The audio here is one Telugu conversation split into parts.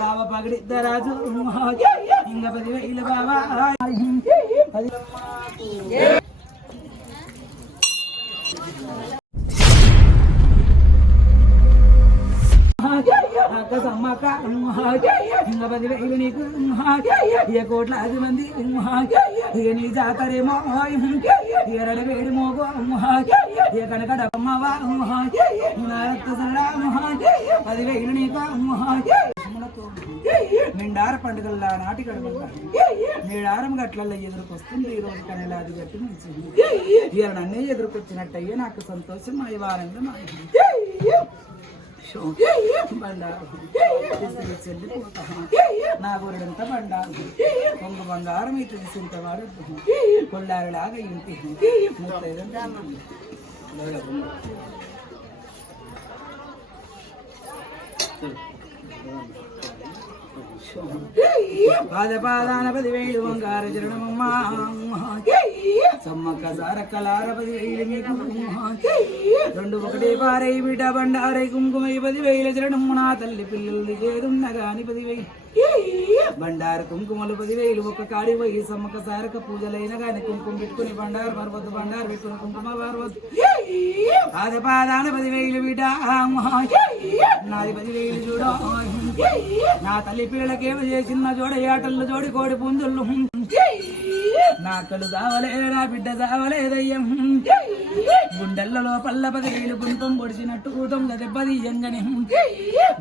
బావ పగడిద్దరాజు ఇంక 10,000 బావా అక్క సమ్మక్క ఇంక 10,000 నీకు ఇక 1,00,000 మంది ఇక నీ జాతరేమో ఇక రడవేడి మోగో ఇక కనక డమ్మవా రక్త సరడా 10,000 నీకు మెండార పండుగల్లా నాటి గడప మేడారం గట్లల్లో ఎదురుకొస్తుంది ఈ రోజు కనేలాది గట్టి మంచిది ఇవాళ నన్నే ఎదురుకొచ్చినట్టయ్యే నాకు సంతోషం మా వారంగా మా బండారు చెల్లిపోతా నా గురుడంతా బండారు కొంగు బంగారం ఈ తెలిసింత వాడు కొల్లారులాగా ఇంటి పాదపాదాన 10,000 బంగారు చరణమమ్మా సమ్మక్క సారక్కలార 10,000 మీకు 2 1 పారై బిడ్డ బండారై కుంకుమై 10,000 చరణము నా తల్లి పిల్లలు ఏదున్న గాని 10,000 బండారు కుంకుమలు 10,000 ఒక్క కాడి పోయి సమ్మక్క సారక్క పూజలైన గాని కుంకుమ పెట్టుకుని బండారు మరవద్దు బండారు పెట్టుకుని కుంకుమ మరవద్దు పాదపాదాన 10,000 బిడ్డ నాది 10,000 చూడ నా తల్లి పిల్లలకేమో చేసిన జోడ ఏటల్లో జోడి కోడి పుంజుళ్ళు నా కళ్ళు దావలే నా బిడ్డ దావలేదయ్యం గుండెల్లో పల్ల 10,000 గుంతం పొడిచినట్టు దొంగ దెబ్బదీయంగానే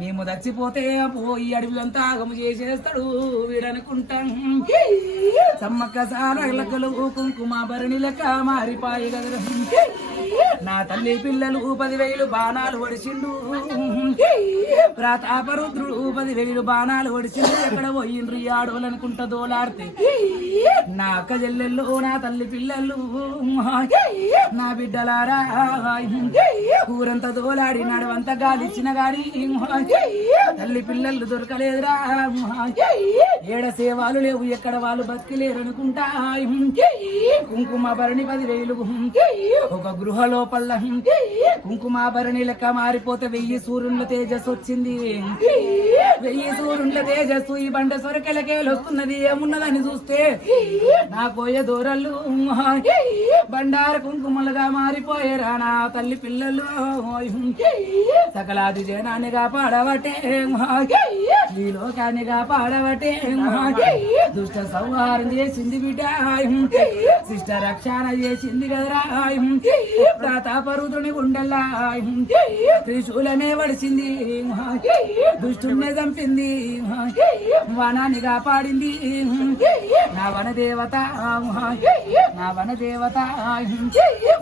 మేము దచ్చిపోతే పోయి అడవి అంతా ఆగము చేసేస్తాడు వీడనుకుంటాం సమ్మక్క సారలకలు కుంకుమ భరణి లెక్క మారిపాయి గదరు నా తల్లి పిల్లలు 10,000 బాణాలు ఒడిచిండు ప్రతాపరుద్రుడు 10,000 బాణాలు ఒడిచిండు ఎక్కడ పోయిండ్రు ఆడోలనుకుంటా దోలాడితే నా అక్క చెల్లెళ్ళు నా తల్లి పిల్లలు నా బిడ్డలారా ఊరంతా దోలాడి నడవంతా గాలిచ్చిన గాని తల్లి పిల్లలు దొరకలేదురా ఏడ సేవాలు లేవు ఎక్కడ వాళ్ళు బతికిలేరనుకుంటా కుంకుమాభరణి 10,000 ఒక గృహ లోపల కుంకుమాభరణి లెక్క మారిపోతే 1000 సూర్యుల తేజస్సు వచ్చింది 1000 సూర్యుల తేజస్సు ఈ బండ సొరకెలకేలు వస్తున్నది ఏమున్నదని చూస్తే నా కోయ దూరలు బండార కుంకుమలుగా మారిపోయారా నా తల్లి పిల్లలు సకలాది జనానిగా పాడవటే ఈ లోకానిగా పాడవటే దుష్ట సంహారం చేసింది బిడ్డ శిష్ట రక్షణ చేసింది కదరా ప్రతాపరుద్రుని గుండెల్లా త్రిశూలనే వడిసింది దుష్టునే చంపింది వనానిగా పాడింది నా వనదేవత నా వనదేవత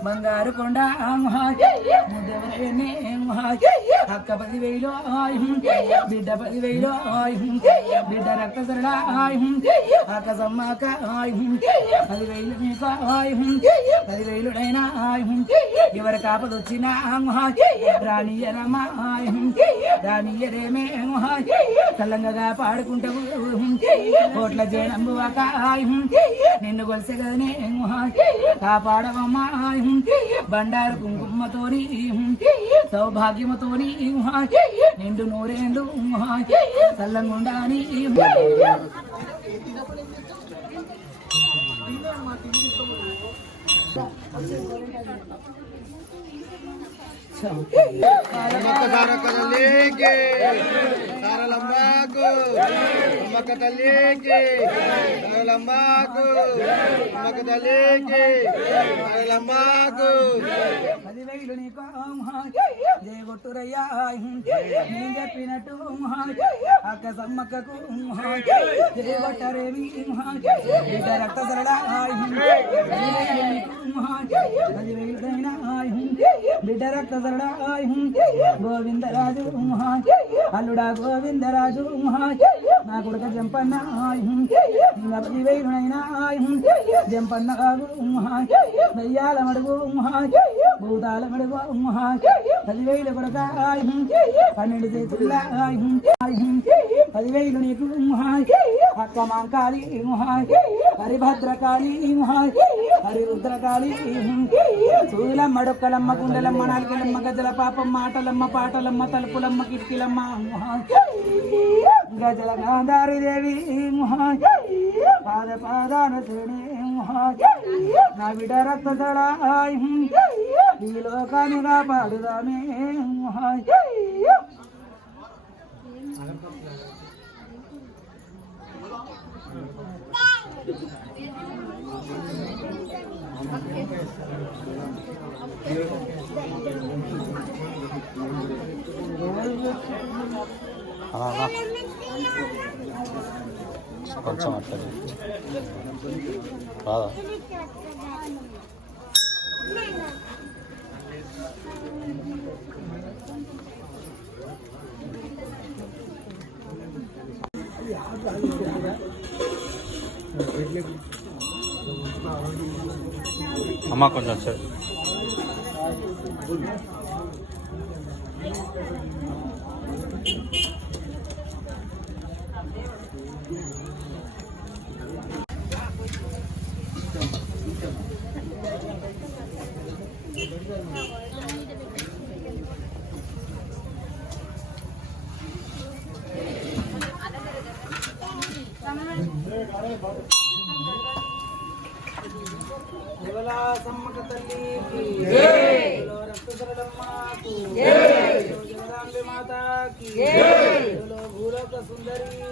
బంగారు కొండ ముద్దెవరనే అక్క 10,000 బిడ్డ 10,000 బిడ్డ రక్త సరడా అక్క సమ్మక్క 10,000 మీకు 10,000 ఎవరి కాపదొచ్చినా రాణియరమ్మా రాణియరేమే చల్లంగా పాడుకుంటావు కోట్ల జనంబు నిన్ను కొలిసే కదనే కాపాడవమ్మా బండారు కుంకుమతోని సౌభాగ్యమతోని నిండు నూరేండు చల్లంగుండాని సారక్క తల్లికి సారలమ్మకు అమ్మక్క తల్లికి సారలమ్మకు అమ్మక్క తల్లికి సారలమ్మకు 10,000 నీకు జయగొట్టురయ్యా నేను చెప్పినట్టు అక్క సమ్మక్కకు జయగొట్టరేమి బిడ్డ రక్త సరడా 10,000 బిడ్డ రక్త సరడా గోవిందరాజు అల్లుడా గోవిందరాజు నా కొడుక జంపన్న 10,000 జంపన్న దయ్యాల మడుగు భూతాల మెడుగు 10,000 కొడక 12 చేతుల 10,000 నీకు అక్క మాంకాళి హరిభద్రకాళి హరిరుద్రకాళి సూదులమ్మ డొక్కలమ్మ కుండలమ్మ నాలుకలమ్మ గజల పాపం మాటలమ్మ పాటలమ్మ తలుపులమ్మ కిటికీలమ్మ గజల గాంధారి దేవి పాద పాదాన శ్రేణి నా బిడ్డ రక్త ఈ లోకాన్ని కాపాడుదామే కొంచెం అట్లా రాదా అమ్మ కొంచెం సరే సమ్మక తల్లికి రక్తధరలమ్మకు జగదాంబే మాతాకి భూలోక సుందరికి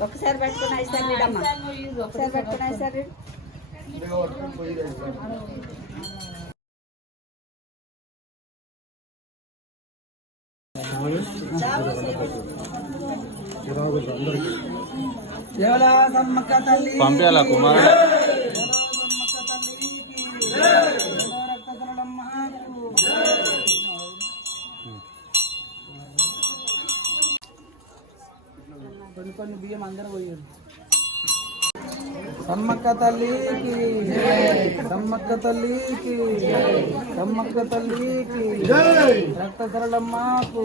ఒకసారి పెట్టుకుని అయిస్తాను ఒకసారి పెట్టుకుని అయిస్తారు సమ్మక్క తల్లి పంపించాలా కుమార్ సమ్మక్క తల్లికి రక్తధరలమ్మకు కొన్ని బియ్యం అందరూ పోయారు సమ్మక్క తల్లికి సమ్మక్క తల్లికి సమ్మక్క తల్లికి రక్త సరళమ్మకు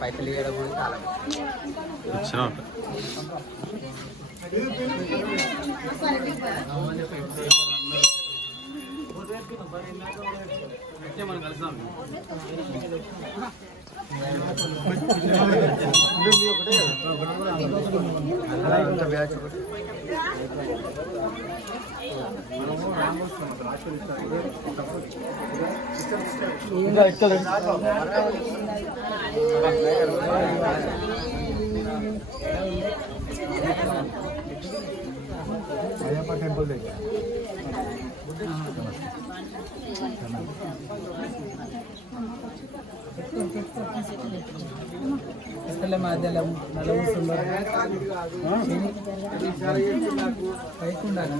పైసలు ఇవ్వడం ఇచ్చిన ఇంకా ఇక్కడ అయ్యప్ప టెంపుల్ దగ్గర మధ్యలో పైకుండాలి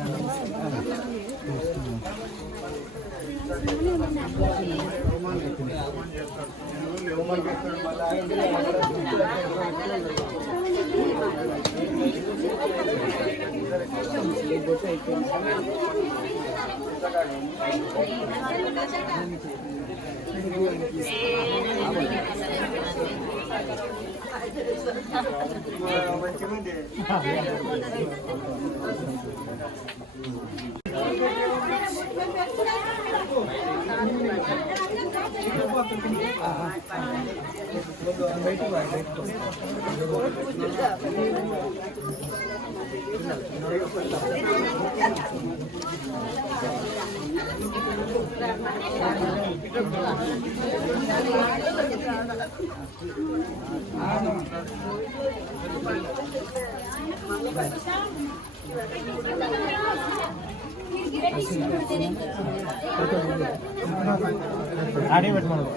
ఆడే పెట్టమన్నాడు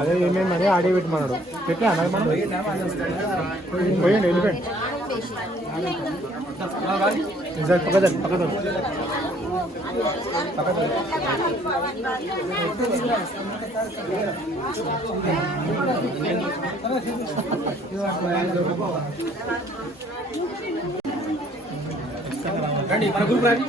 అదే ఏమేమి అదే ఆడే పెట్టమన్నాడు పెట్టా అన్నది మనం పోయండి వెళ్ళిపోయింది పక్కద పక్కద రండి మన గ్రూప్ రండి